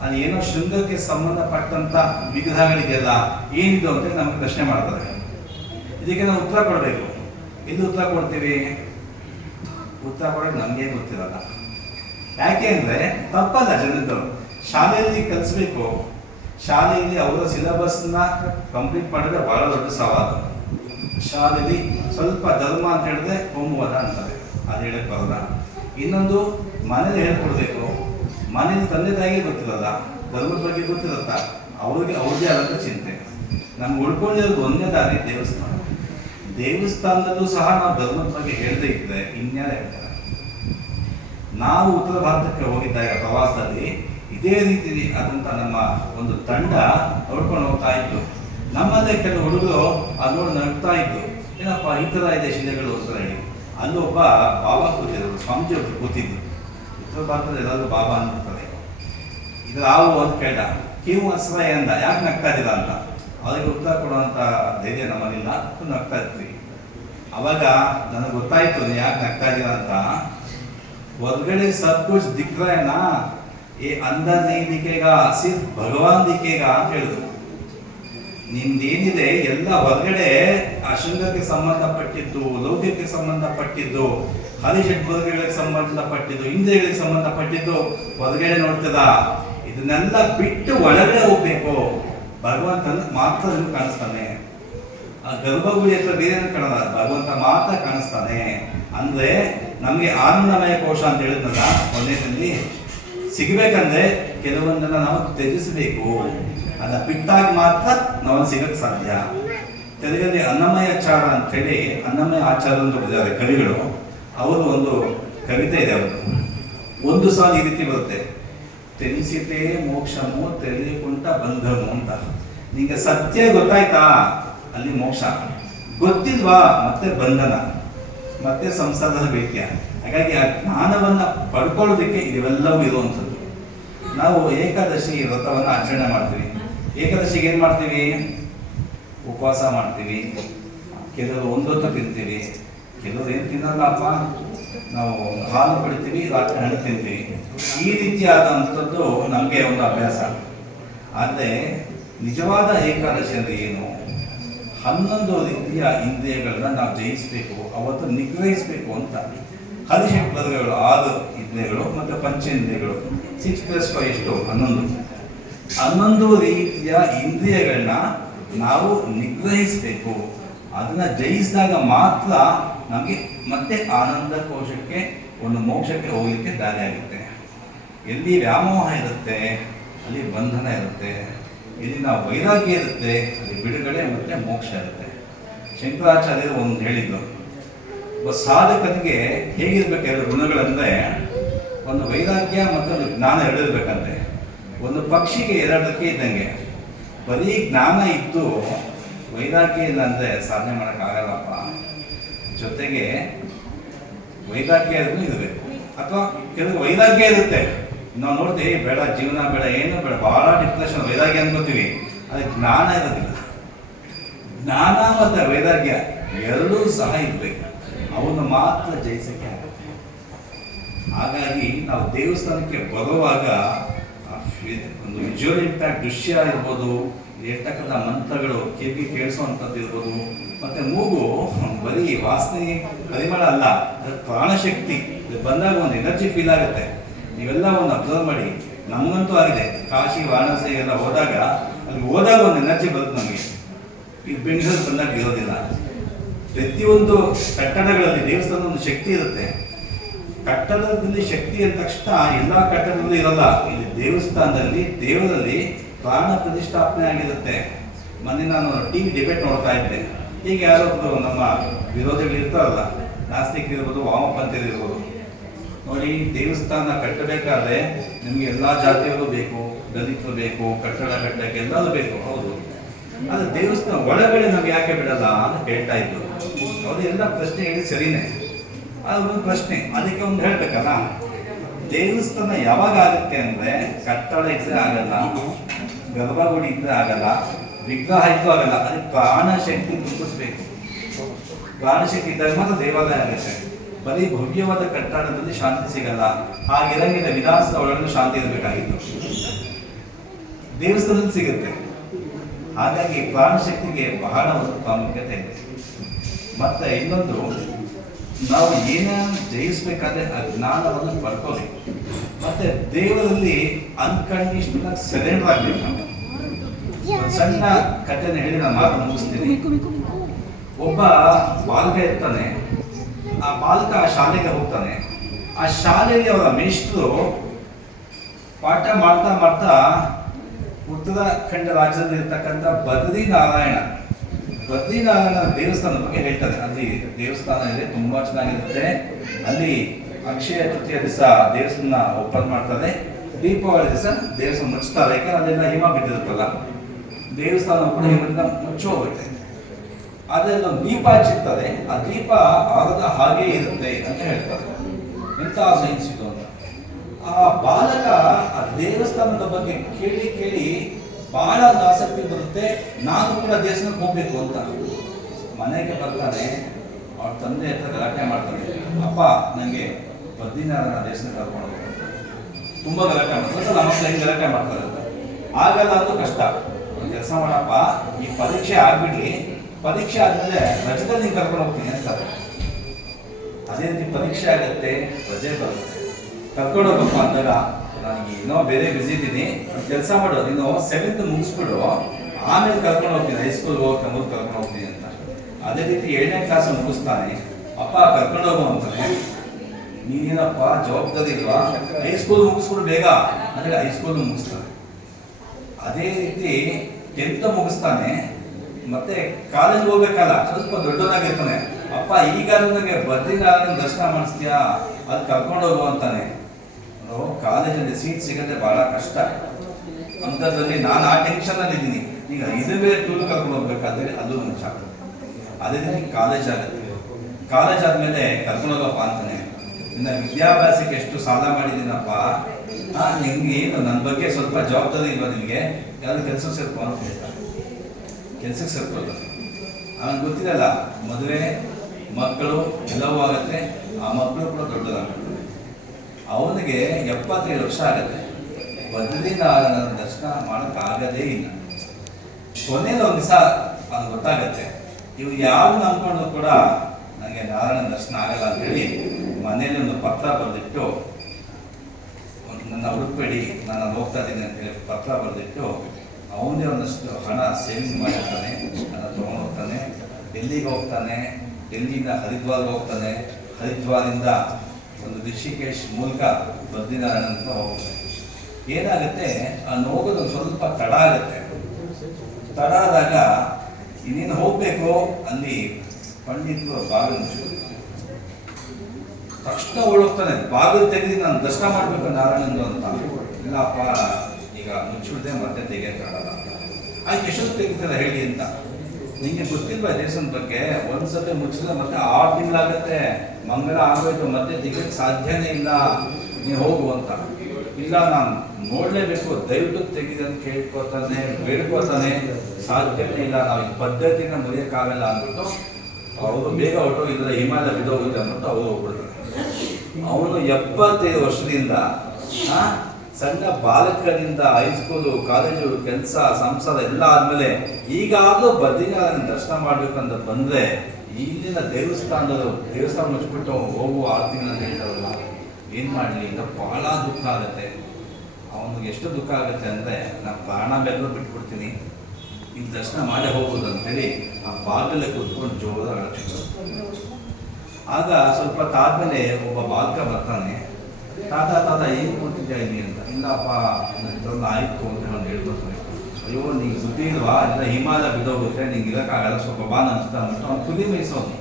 ಅಲ್ಲಿ ಏನೋ ಶೃಂಗಕ್ಕೆ ಸಂಬಂಧಪಟ್ಟಂಥ ವಿಗ್ರಹಗಳಿದೆಯಲ್ಲ, ಏನಿದು ಅಂತ ನಮಗೆ ಪ್ರಶ್ನೆ ಮಾಡ್ತಾರೆ. ಇದಕ್ಕೆ ನಾವು ಉತ್ತರ ಕೊಡಬೇಕು. ಇಲ್ಲಿ ಉತ್ತರ ಕೊಡ್ತೀವಿ, ಉತ್ತರ ಕೊಡೋಕೆ ನಮಗೆ ಗೊತ್ತಿರಲ್ಲ. ಯಾಕೆ ಅಂದರೆ ತಪ್ಪಲ್ಲ ಜನದ್ದು. ಶಾಲೆಯಲ್ಲಿ ಕಲಿಸ್ಬೇಕು. ಶಾಲೆಯಲ್ಲಿ ಅವರ ಸಿಲೆಬಸ್ನ ಕಂಪ್ಲೀಟ್ ಮಾಡಿದ್ರೆ ಭಾಳ ದೊಡ್ಡ ಸವಾಲು. ಶಾಲೆಯಲ್ಲಿ ಸ್ವಲ್ಪ ಧರ್ಮ ಅಂತ ಹೇಳಿದ್ರೆ ಹೋಮವಾದ ಅಂತಾರೆ, ಅದು ಹೇಳಕ್ಕೆ ಬರಲ್ಲ. ಇನ್ನೊಂದು ಮನೇಲಿ ಹೇಳ್ಕೊಡ್ಬೇಕು. ಮನೇಲಿ ತಂದೆ ತಾಯಿಗೆ ಗೊತ್ತಿರಲ್ಲ, ಧರ್ಮದ ಬಗ್ಗೆ ಗೊತ್ತಿರತ್ತ, ಅವ್ರಿಗೆ ಅವ್ರದ್ದೇ ಆದಂಥ ಚಿಂತೆ. ನಮ್ಗೆ ಉಳ್ಕೊಂಡಿರೋದು ಒಂದೇ ದಾರಿ ದೇವಸ್ಥಾನ. ದೇವಸ್ಥಾನದಲ್ಲೂ ಸಹ ನಾವು ಧರ್ಮದ ಬಗ್ಗೆ ಹೇಳದೇ ಇದ್ದರೆ ಇನ್ಯಾರು ಹೇಳ್ತಾರೆ. ನಾವು ಉತ್ತರ ಭಾರತಕ್ಕೆ ಹೋಗಿದ್ದಾಗ ಪ್ರವಾಸದಲ್ಲಿ ಇದೇ ರೀತಿ ಆದಂಥ ನಮ್ಮ ಒಂದು ತಂಡ ನೋಡ್ಕೊಂಡು ಹೋಗ್ತಾ ಇತ್ತು. ನಮ್ಮಲ್ಲೇ ಕೆಲವು ಹುಡುಗರು ಅದು ನೋಡಿ ನಗ್ತಾ ಇದ್ದು, ಏನಪ್ಪ ಈ ಥರ ಇದೆ ಶಿಲೆಗಳು ಅಂತ ಹೇಳಿ. ಅಲ್ಲೊಬ್ಬ ಬಾಬಾ ಕೂತಿದ್ರು, ಸ್ವಾಮೀಜಿ ಒಬ್ಬರು ಕೂತಿದ್ದು. ಉತ್ತರ ಭಾರತದಲ್ಲಿ ಎಲ್ಲರೂ ಬಾಬಾ ಅಂತಾರೆ. ಇದು ನಾವು ಅಂತ ಕೇಳ, ಕಿವು ಅಸರಾಯ ಅಂದ, ಯಾಕೆ ನಗ್ತಾ ಇದ್ದೀರಾ ಅಂತ. ಅವ್ರಿಗೆ ಉತ್ತರ ಕೊಡುವಂಥ ಧೈರ್ಯ ನಮ್ಮಲ್ಲಿಲ್ಲ, ನಗ್ತಾ ಇರ್ತೀವಿ. ಅವಾಗ ನನಗೆ ಗೊತ್ತಾಯ್ತು ನೀವು ಯಾಕೆ ನಗ್ತಾ ಇದ್ದೀರಾ ಅಂತ. ಹೊರಗಡೆ ಸಬ್ ಕುಚ್ ದಿಖ್ ರहा है ना, ये अंदर नहीं दिखेगा, सिर्फ ಭಗವಾನ್ ದಿಖೇಗಾ ಅಂತ ಹೇಳಿದ್ರು. ನಿಮ್ದೇನಿದೆ ಎಲ್ಲ ಹೊರಗಡೆ ಅಶೃಂಗಕ್ಕೆ ಸಂಬಂಧಪಟ್ಟಿದ್ದು, ಲೌಕಿಕಕ್ಕೆ ಸಂಬಂಧಪಟ್ಟಿದ್ದು, ಹರಿಷಡ್ವರ್ಗಗಳಿಗೆ ಸಂಬಂಧಪಟ್ಟಿದ್ದು, ಇಂದ್ರಿಯಗಳಿಗೆ ಸಂಬಂಧಪಟ್ಟಿದ್ದು ಹೊರಗಡೆ ನೋಡ್ತದ. ಇದನ್ನೆಲ್ಲ ಬಿಟ್ಟು ಒಳಗಡೆ ಹೋಗ್ಬೇಕು. ಭಗವಂತನ ಮಾತ್ರ ನಿಮ್ಗೆ ಕಾಣಿಸ್ತಾನೆ. ಆ ಗರ್ಭಗುಡಿ ಹತ್ರ ಬೇರೆ ಕಾಣಲ್ಲ, ಭಗವಂತ ಮಾತ್ರ ಕಾಣಿಸ್ತಾನೆ. ಅಂದ್ರೆ ನಮಗೆ ಆನಂದಮಯ ಕೋಶ ಅಂತ ಹೇಳಿದ್ನಲ್ಲ ಮೊದಲನೇದಲ್ಲಿ, ಸಿಗಬೇಕಂದ್ರೆ ಕೆಲವೊಂದನ್ನು ನಾವು ತ್ಯಜಿಸಬೇಕು. ಅದನ್ನ ಬಿಟ್ಟಾಗ ಮಾತ್ರ ನಾವು ಸಿಗಕ್ಕೆ ಸಾಧ್ಯ. ತೆಲುಗಲ್ಲಿ ಅನ್ನಮಯಾಚಾರ ಅಂತೇಳಿ, ಅನ್ನಮಯ ಆಚಾರ ಅಂತ ಬರೆದಿದ್ದಾರೆ ಕವಿಗಳು. ಅವರು ಒಂದು ಕವಿತೆ ಇದೆ, ಅವರು ಒಂದು ಸಾಲು ಈ ರೀತಿ ಬರುತ್ತೆ, ತೆನಿಸಿತೆ ಮೋಕ್ಷಮು ತಿಳಿದುಕೊಂಡ ಬಂಧಮು ಅಂತ. ನಿಂಗೆ ಸತ್ಯ ಗೊತ್ತಾಯ್ತಾ, ಅಲ್ಲಿ ಮೋಕ್ಷ. ಗೊತ್ತಿಲ್ವಾ, ಮತ್ತೆ ಬಂಧನ, ಮತ್ತೆ ಸಂಸಾರದ ಬೇಕ್ಯ. ಹಾಗಾಗಿ ಆ ಜ್ಞಾನವನ್ನು ಪಡ್ಕೊಳ್ಳೋದಕ್ಕೆ ಇವೆಲ್ಲವೂ ಇರುವಂಥದ್ದು. ನಾವು ಏಕಾದಶಿ ವ್ರತವನ್ನು ಆಚರಣೆ ಮಾಡ್ತೀವಿ. ಏಕಾದಶಿಗೆ ಏನು ಮಾಡ್ತೀವಿ, ಉಪವಾಸ ಮಾಡ್ತೀವಿ. ಕೆಲವರು ಒಂದೊತ್ತು ತಿಂತೀವಿ, ಕೆಲವರು ಏನು ತಿನ್ನಲ್ಲಪ್ಪ, ನಾವು ಹಾಲು ಕುಡಿತೀವಿ, ರಾತ್ರಿ ಹಣ್ಣು ತಿಂತೀವಿ. ಈ ರೀತಿಯಾದಂಥದ್ದು ನಮಗೆ ಒಂದು ಅಭ್ಯಾಸ. ಆದರೆ ನಿಜವಾದ ಏಕಾದಶಿ ಅಂದರೆ ಏನು? 11 ರೀತಿಯ ಇಂದ್ರಿಯಗಳನ್ನ ನಾವು ಜಯಿಸಬೇಕು, ಅವತ್ತು ನಿಗ್ರಹಿಸಬೇಕು ಅಂತ. ಹರಿಷಡ್ವರ್ಗಗಳು 6 ಇಂದ್ರಿಯಗಳು ಮತ್ತು ಪಂಚೇಂದ್ರಿಯಗಳು 6 + 5 ಎಷ್ಟು 11 ರೀತಿಯ ಇಂದ್ರಿಯಗಳನ್ನ ನಾವು ನಿಗ್ರಹಿಸಬೇಕು. ಅದನ್ನು ಜಯಿಸಿದಾಗ ಮಾತ್ರ ನಮಗೆ ಮತ್ತೆ ಆನಂದ ಕೋಶಕ್ಕೆ, ಒಂದು ಮೋಕ್ಷಕ್ಕೆ ಹೋಗಲಿಕ್ಕೆ ದಾರಿ ಆಗುತ್ತೆ. ಎಲ್ಲಿ ವ್ಯಾಮೋಹ ಇರುತ್ತೆ ಅಲ್ಲಿ ಬಂಧನ ಇರುತ್ತೆ, ಎಲ್ಲಿ ನಾವು ವೈರಾಗ್ಯ ಇರುತ್ತೆ ಅಲ್ಲಿ ಬಿಡುಗಡೆ ಮತ್ತು ಮೋಕ್ಷ ಇರುತ್ತೆ. ಶಂಕರಾಚಾರ್ಯರು ಒಂದು ಹೇಳಿದ್ದು, ಒಬ್ಬ ಸಾಧಕನಿಗೆ ಹೇಗಿರ್ಬೇಕು ಎರಡು ಗುಣಗಳಂದರೆ, ಒಂದು ವೈರಾಗ್ಯ ಮತ್ತು ಒಂದು ಜ್ಞಾನ ಎರಡಿರ್ಬೇಕಂತೆ. ಒಂದು ಪಕ್ಷಿಗೆ 2 ರೆಕ್ಕೆ ಇದ್ದಂಗೆ. ಬರೀ ಜ್ಞಾನ ಇದ್ದು ವೈರಾಗ್ಯ ಇಲ್ಲ ಅಂದರೆ ಸಾಧನೆ ಮಾಡೋಕ್ಕಾಗಲ್ಲಪ್ಪ. ಜೊತೆಗೆ ವೈರಾಗ್ಯ ಇರಬೇಕು. ಅಥವಾ ಕೆಲವು ವೈರಾಗ್ಯ ಇರುತ್ತೆ, ನಾವು ನೋಡ್ತೀವಿ ಬೇಡ ಜೀವನ ಬೇಡ ಏನು ಬೇಡ, ಭಾಳ ಡಿಪ್ರೆಷನ್, ವೈರಾಗ್ಯ ಅನ್ಕೋತೀವಿ. ಅದು ಜ್ಞಾನ ಇರೋದಿಲ್ಲ. ಜ್ಞಾನ ಮತ್ತು ವೈರಾಗ್ಯ ಎರಡೂ ಸಹ ಇರಬೇಕು, ಅವನು ಮಾತ್ರ ಜಯಿಸಕ್ಕೆ ಆಗುತ್ತೆ. ಹಾಗಾಗಿ ನಾವು ದೇವಸ್ಥಾನಕ್ಕೆ ಬರುವಾಗ ಒಂದು ವಿಜುವಲ್ ಇಂಪ್ಯಾಕ್ಟ್ ದೃಶ್ಯ ಇರ್ಬೋದು, ಇರ್ತಕ್ಕಂಥ ಮಂತ್ರಗಳು ಕಿವಿ ಕೇಳಿಸುವಂಥದ್ದು ಇರ್ಬೋದು, ಮತ್ತು ಮೂಗು ಬರೀ ವಾಸನೆ ಪರಿಮಳ ಅಲ್ಲ, ಅದು ಪ್ರಾಣಶಕ್ತಿ. ಬಂದಾಗ ಒಂದು ಎನರ್ಜಿ ಫೀಲ್ ಆಗುತ್ತೆ. ನೀವೆಲ್ಲ ಒಂದು ಅಬ್ಸರ್ವ್ ಮಾಡಿ, ನಮಗಂತೂ ಆಗಿದೆ. ಕಾಶಿ ವಾರಣಾಸಿ ಎಲ್ಲ ಹೋದಾಗ ಅಲ್ಲಿ ಹೋದಾಗ ಒಂದು ಎನರ್ಜಿ ಬರುತ್ತೆ ನಮಗೆ. ಈ ಬೆಂಗಳೂರು ಬಂದಾಗ ಇರೋದಿಲ್ಲ. ಪ್ರತಿಯೊಂದು ಕಟ್ಟಡಗಳಲ್ಲಿ ದೇವಸ್ಥಾನದ ಒಂದು ಶಕ್ತಿ ಇರುತ್ತೆ. ಕಟ್ಟಡದಲ್ಲಿ ಶಕ್ತಿ ಅಂದ ತಕ್ಷಣ ಎಲ್ಲ ಕಟ್ಟಡದಲ್ಲಿ ಇರಲ್ಲ. ಇಲ್ಲಿ ದೇವಸ್ಥಾನದಲ್ಲಿ ದೇವರಲ್ಲಿ ಪ್ರಾಣ ಪ್ರತಿಷ್ಠಾಪನೆ ಆಗಿರುತ್ತೆ. ಮೊನ್ನೆ ನಾನು ಟಿವಿ ಡಿಬೇಟ್ ನೋಡ್ತಾ ಇದ್ದೆ. ಹೀಗೆ ಯಾರೊಬ್ಬರು ನಮ್ಮ ವಿರೋಧಿಗಳು ಇರ್ತಾರಲ್ಲ, ನಾಸ್ತಿಕರು ಇರ್ಬೋದು, ವಾಮಪಂಥೀಯರು ಇರ್ಬೋದು. ನೋಡಿ, ದೇವಸ್ಥಾನ ಕಟ್ಟಬೇಕಾದ್ರೆ ನಿಮಗೆ ಎಲ್ಲ ಜಾತಿಯವರು ಬೇಕು, ದಲಿತರು ಬೇಕು, ಕಟ್ಟಡ ಕಟ್ಟಕ್ಕೆ ಎಲ್ಲರೂ ಬೇಕು. ಹೌದು, ಅದು ದೇವಸ್ಥಾನ ಒಳಗಡೆ ನಮ್ಗೆ ಯಾಕೆ ಬಿಡಲ್ಲ ಅಂತ ಕೇಳ್ತಾ ಇದ್ರು. ಅವ್ರು ಎಲ್ಲ ಪ್ರಶ್ನೆ ಹೇಳಿ ಸರಿನೇ, ಅದೊಂದು ಪ್ರಶ್ನೆ. ಅದಕ್ಕೆ ಒಂದು ಹೇಳ್ಬೇಕಲ್ಲ, ದೇವಸ್ಥಾನ ಯಾವಾಗ ಆಗುತ್ತೆ ಅಂದ್ರೆ ಕಟ್ಟಡ ಇದ್ರೆ ಆಗಲ್ಲ, ಗರ್ಭಗುಡಿ ಇದ್ರೆ ಆಗಲ್ಲ, ವಿಗ್ರಹ ಇದ್ದು ಆಗಲ್ಲ. ಅದಕ್ಕೆ ಪ್ರಾಣ ಶಕ್ತಿ ತುಂಬಿಸ್ಬೇಕು. ಪ್ರಾಣ ಶಕ್ತಿ ಇದ್ದಾಗ ಮಾತ್ರ ದೇವಾಲಯ ಆಗುತ್ತೆ. ಬರೀ ಭವ್ಯವಾದ ಕಟ್ಟಡದಲ್ಲಿ ಶಾಂತಿ ಸಿಗಲ್ಲ. ಹಾಗಿರಂಗಿಲ್ಲ, ವಿಧಾನಸದ ಒಳಗಡೆ ಶಾಂತಿ ಇರಬೇಕಾಗಿತ್ತು, ದೇವಸ್ಥಾನದಲ್ಲಿ ಸಿಗುತ್ತೆ. ಹಾಗಾಗಿ ಪ್ರಾಣಶಕ್ತಿಗೆ ಬಹಳ ಒಂದು ಪ್ರಾಮುಖ್ಯತೆ ಇದೆ. ಮತ್ತೆ ಇನ್ನೊಂದು, ನಾವು ಏನೇನು ಜಯಿಸ್ಬೇಕಾದ್ರೆ ಆ ಜ್ಞಾನವನ್ನು ಪಡ್ಕೊಳ್ಳಿ. ಮತ್ತೆ ದೇವರಲ್ಲಿ ಅನ್ಕಂಡೀಷನಲ್ ಸರೆಂಡರ್ ಆಗ್ಬೇಕು. ಸಣ್ಣ ಕಥೆನ ಹೇಳಿ ನಾನು ಮಾತು ಮುಗಿಸ್ತೀನಿ. ಒಬ್ಬ ಬಾಲಕ ಇರ್ತಾನೆ. ಆ ಬಾಲಕ ಆ ಶಾಲೆಗೆ ಹೋಗ್ತಾನೆ. ಆ ಶಾಲೆಯಲ್ಲಿ ಅವರ ಮೇಷ್ಟ್ರು ಪಾಠ ಮಾಡ್ತಾ ಮಾಡ್ತಾ ಉತ್ತರಾಖಂಡ ರಾಜ್ಯದಲ್ಲಿ ಇರ್ತಕ್ಕಂಥ ಬದ್ರಿನಾರಾಯಣ ದೇವಸ್ಥಾನದ ಬಗ್ಗೆ ಹೇಳ್ತಾರೆ. ಅಲ್ಲಿ ದೇವಸ್ಥಾನ ಇದೆ, ತುಂಬಾ ಚೆನ್ನಾಗಿರುತ್ತೆ. ಅಲ್ಲಿ ಅಕ್ಷಯ ತೃತೀಯ ದಿವಸ ದೇವಸ್ಥಾನ ಓಪನ್ ಮಾಡ್ತಾರೆ. ದೀಪಾವಳಿ ದಿವಸ ದೇವಸ್ಥಾನ ಮುಚ್ತಾರೆ. ಯಾಕಂದ್ರೆ ಅಲ್ಲೆಲ್ಲ ಹಿಮ ಬಿದ್ದಿರುತ್ತಲ್ಲ, ದೇವಸ್ಥಾನ ಕೂಡ ಹಿಮದಿಂದ ಮುಚ್ಚಿ ಹೋಗುತ್ತೆ. ಅದರಲ್ಲಿ ಒಂದು ದೀಪ ಹಚ್ಚಿರ್ತಾರೆ. ಆ ದೀಪ ಆಗ ಹಾಗೆ ಇರುತ್ತೆ ಅಂತ ಹೇಳ್ತಾರೆ. ಎಂತ ಸೈನ್ಸ್ ಇದು ಅಂತ. ಆ ಬಾಲಕ ಆ ದೇವಸ್ಥಾನದ ಬಗ್ಗೆ ಕೇಳಿ ಕೇಳಿ ಬಹಳ ಆಸಕ್ತಿ ಬರುತ್ತೆ. ನಾನು ಕೂಡ ದೇವಸ್ಥಾನಕ್ಕೆ ಹೋಗ್ಬೇಕು ಅಂತ ಮನೆಗೆ ಬರ್ತಾನೆ. ಅವ್ರ ತಂದೆ ಹತ್ರ ಗಲಾಟೆ ಮಾಡ್ತಾನೆ. ಅಪ್ಪ, ನನಗೆ ಬದ್ರಿನಾರಾಯಣ ದೇವಸ್ಥಾನ ಕರ್ಕೊಂಡು ಹೋಗ್ತಾರೆ. ತುಂಬಾ ಗಲಾಟೆ ಮಾಡ್ತಾರೆ. ನಮ್ಮ ಹೆಂಗೆ ಗಲಾಟೆ ಮಾಡ್ತಾರೆ ಅಂತ. ಆಗಲ್ಲ ಅದು ಕಷ್ಟ. ಒಂದು ಕೆಲಸ ಮಾಡಪ್ಪ, ಈ ಪರೀಕ್ಷೆ ಆಗ್ಬಿಡ್ಲಿ, ಪರೀಕ್ಷೆ ಆದ್ಮೇಲೆ ರಜದಲ್ಲಿ ನೀನು ಕರ್ಕೊಂಡು ಹೋಗ್ತೀನಿ ಅಂತಾರೆ. ಅದೇ ರೀತಿ ಪರೀಕ್ಷೆ ಆಗುತ್ತೆ, ರಜೆ ಬರುತ್ತೆ, ಕರ್ಕೊಂಡು ಹೋಗಪ್ಪ ಅಂದಾಗ ನನಗೆ ಏನೋ ಬೇರೆ ಬಿಸಿ ಇದ್ದೀನಿ, ಕೆಲಸ ಮಾಡು, ನೀನು 7th ಮುಗಿಸ್ಬಿಡು, ಆಮೇಲೆ ಕರ್ಕೊಂಡು ಹೋಗ್ತೀನಿ, ಹೈಸ್ಕೂಲ್ಗೆ ಹೋಗಿ ಕರ್ಕೊಂಡು ಹೋಗ್ತೀನಿ ಅಂತ. ಅದೇ ರೀತಿ 7ನೇ ಕ್ಲಾಸ್ ಮುಗಿಸ್ತಾನೆ. ಅಪ್ಪ ಕರ್ಕೊಂಡು ಹೋಗು ಅಂತಾನೆ. ನೀನೇನಪ್ಪ ಜವಾಬ್ದಾರಿ ಇಲ್ವಾ, ಹೈಸ್ಕೂಲ್ ಮುಗಿಸ್ಬಿಡು ಬೇಗ ಅಂದ್ರೆ ಹೈಸ್ಕೂಲ್ ಮುಗಿಸ್ತಾನೆ. ಅದೇ ರೀತಿ 10th ಮುಗಿಸ್ತಾನೆ. ಮತ್ತೆ ಕಾಲೇಜ್ ಹೋಗ್ಬೇಕಲ್ಲ, ಸ್ವಲ್ಪ ದೊಡ್ಡದಾಗಿರ್ತಾನೆ. ಅಪ್ಪ ಈಗ ನನಗೆ ಬದ್ರಿನಾರಾಯಣ ದರ್ಶನ ಮಾಡಿಸ್ತೀಯಾ, ಅದು ಕರ್ಕೊಂಡು ಹೋಗು ಅಂತಾನೆ. ಕಾಲೇಜಲ್ಲಿ ಸೀಟ್ ಸಿಗದೆ ಬಹಳ ಕಷ್ಟ. ಅಂಥದ್ರಲ್ಲಿ ನಾನು ಆ ಟೆನ್ಷನಲ್ಲಿ ಇದ್ದೀನಿ. ಈಗ ಇದು ಬೇರೆ ಟೂರ್ ಕರ್ಕೊಂಡು ಹೋಗ್ಬೇಕಾದ್ರೆ ಅದು ಮುಂಚೆ ಆಗ್ತದೆ. ಅದೇ ರೀತಿ ಕಾಲೇಜ್ ಆಗುತ್ತೆ. ಕಾಲೇಜ್ ಆದ್ಮೇಲೆ ಕರ್ಕೊಂಡು ಹೋಗಪ್ಪ ಅಂತಾನೆ. ಇನ್ನ ವಿದ್ಯಾಭ್ಯಾಸಕ್ಕೆ ಎಷ್ಟು ಸಾಲ ಮಾಡಿದ್ದೀನಪ್ಪ, ನಿಮ್ಗೆ ಏನು ನನ್ನ ಬಗ್ಗೆ ಸ್ವಲ್ಪ ಜವಾಬ್ದಾರಿ ಇಲ್ವಾ ನಿಮಗೆ, ಯಾರು ಕೆಲಸಕ್ಕೆ ಸೇರ್ಕೊ ಅಂತ ಹೇಳ್ತಾರೆ. ಕೆಲ್ಸಕ್ಕೆ ಸೇರ್ಕೊಳ್ಳೋದು ಅವನಿಗೆ ಗೊತ್ತಿರಲ್ಲ. ಮದುವೆ, ಮಕ್ಕಳು ಎಲ್ಲವೂ ಆಗುತ್ತೆ. ಆ ಮಕ್ಕಳು ಕೂಡ ದೊಡ್ಡದಾಗುತ್ತೆ. ಅವನಿಗೆ 77 ವರ್ಷ ಆಗುತ್ತೆ. ಬದ್ರಿನಾರಾಯಣ ದರ್ಶನ ಮಾಡೋಕ್ಕಾಗದೇ ಇಲ್ಲ. ಕೊನೆಯಲ್ಲಿ ಒಂದು ದಿವಸ ಅವ್ನಿಗೆ ಗೊತ್ತಾಗತ್ತೆ, ಇವು ಯಾರು ನಂಬ್ಕೊಂಡು ಕೂಡ ನನಗೆ ನಾರಾಯಣ ದರ್ಶನ ಆಗಲ್ಲ ಅಂತೇಳಿ ಮನೇಲಿ ಒಂದು ಪತ್ರ ಬರೆದಿಟ್ಟು, ನನ್ನ ಹುಡುಕ್ಬೇಡಿ, ನಾನು ಹೋಗ್ತಾ ಇದ್ದೀನಿ ಅಂತೇಳಿ ಪತ್ರ ಬರೆದಿಟ್ಟು ಅವನೇ ಒಂದಷ್ಟು ಹಣ ಸೇವಿಂಗ್ ಮಾಡಿರ್ತಾನೆ. ಅದನ್ನು ತೊಗೊಂಡು ಹೋಗ್ತಾನೆ. ಡೆಲ್ಲಿಗೆ ಹೋಗ್ತಾನೆ. ಡೆಲ್ಲಿಯಿಂದ ಹರಿದ್ವಾರ್ಗೆ ಹೋಗ್ತಾನೆ. ಹರಿದ್ವಾರಿಂದ ಒಂದು ಋಷಿಕೇಶ್ ಮೂಲಕ ಬದ್ರಿನಾರಾಯಣ ಅಂತ ಹೋಗ್ತಾನೆ. ಏನಾಗುತ್ತೆ, ಅಲ್ಲಿ ಹೋಗೋದು ಸ್ವಲ್ಪ ತಡ ಆಗುತ್ತೆ. ತಡ ಆದಾಗ ಇನ್ನೇನು ಹೋಗ್ಬೇಕು, ಅಲ್ಲಿ ಪಂಡಿತರು ಬಾಗಿಲು ಮುಚ್ಚು. ತಕ್ಷಣ ಓಡೋಗ್ತಾನೆ. ಬಾಗಿಲು ತೆಗೆದು ನಾನು ದರ್ಶನ ಮಾಡಬೇಕು ನಾರಾಯಣಂದು ಅಂತ. ಇಲ್ಲಪ್ಪ, ಈಗ ಮುಚ್ಚಿಬಿಡ್ದೆ, ಮತ್ತೆ ತೆಗಿಯೋಕ್ಕಾಗಲ್ಲ. ಆಯ್ತು, ಎಷ್ಟೊತ್ತು ತೆಗಿತಾರೆ ಹೇಳಿ ಅಂತ. ನಿಮಗೆ ಗೊತ್ತಿಲ್ವಾ ದೇವಸ್ಥಾನದ ಬಗ್ಗೆ? ಒಂದ್ಸತಿ ಮುಚ್ಚಿದ್ರೆ ಮತ್ತೆ 6 ತಿಂಗಳಾಗತ್ತೆ. ಮಂಗಳ ಆಗೋಯ್ತು, ಮತ್ತೆ ತೆಗಿಯೋಕ್ಕೆ ಸಾಧ್ಯನೇ ಇಲ್ಲ, ನೀವು ಹೋಗು ಅಂತ. ಇಲ್ಲ, ನಾನು ನೋಡಲೇಬೇಕು, ದಯವಿಟ್ಟು ತೆಗಿದೆ ಅಂತ ಕೇಳ್ಕೊತಾನೆ, ಬೇಡ್ಕೋತಾನೆ. ಸಾಧ್ಯನೇ ಇಲ್ಲ, ನಾವು ಈ ಪದ್ಧತಿನ ಮುರಿಯೋಕ್ಕಾಗಲ್ಲ ಅಂದ್ಬಿಟ್ಟು ಅವರು ಬೇಗ ಹೊರಟೋಗಿದ್ರೆ ಹಿಮಾಲಯ ಬಿದ್ದೋಗುತ್ತೆ ಅಂದ್ಬಿಟ್ಟು ಅವರು ಹೋಗ್ಬಿಡ್ತಾರೆ. ಅವನು 75 ವರ್ಷದಿಂದ ಸಣ್ಣ ಬಾಲಕರಿಂದ ಹೈಸ್ಕೂಲು, ಕಾಲೇಜು, ಕೆಲಸ, ಸಂಸಾರ ಎಲ್ಲ ಆದಮೇಲೆ ಈಗಾಗಲೂ ಬದ್ರಿನಾರಾಯಣ ದರ್ಶನ ಮಾಡಬೇಕಂತ ಬಂದರೆ ಇಲ್ಲಿನ ದೇವಸ್ಥಾನ ಮುಚ್ಚಿಬಿಟ್ಟು ಹೋಗುವ 6 ತಿಂಗಳು ಅಂತ ಹೇಳ್ತಾರಲ್ಲ, ಏನು ಮಾಡಲಿ ಅಂತ ಭಾಳ ದುಃಖ ಆಗುತ್ತೆ. ಅವನಿಗೆ ಎಷ್ಟು ದುಃಖ ಆಗುತ್ತೆ ಅಂದರೆ, ನಾನು ಪ್ರಾಣ ಬೇಕಾದ್ರೂ ಬಿಟ್ಬಿಡ್ತೀನಿ, ಇಲ್ಲಿ ದರ್ಶನ ಮಾಡೇ ಹೋಗ್ಬೋದು ಅಂತೇಳಿ ಆ ಬಾಗಿಲಲ್ಲಿ ಕೂತ್ಕೊಂಡು ಜೋರಾಗಿ ಅಳಚಿದ್ರು. ಆಗ ಸ್ವಲ್ಪ ತಾದ್ಮೇಲೆ ಒಬ್ಬ ಬಾಲಕ ಬರ್ತಾನೆ. ತಾತ ತಾತ ಏನು ಕೂತಿದ್ಯಾ ಇಲ್ಲಿ ಅಂತ. ಇಲ್ಲಪ್ಪ ಇದೊಂದು ಆಯಿತು ಅಂತ ನಾನು ಹೇಳ್ಕೊತಾನೆ. ಅಯ್ಯೋ ನೀನು ಬುದ್ಧಿ ಇಲ್ವಾ, ಇಲ್ಲ ಹಿಮಾಲಯ ಬಿದ್ದೋಗುತ್ತೆ, ನಿಂಗೆ ಇರೋಕ್ಕಾಗಲ್ಲ, ಸ್ವಲ್ಪ ಬಾ ಅನಿಸ್ತಾ ಅಂದ್ಬಿಟ್ಟು ಅವ್ನು ಕುಲಿ ಮೇಯಿಸೋದು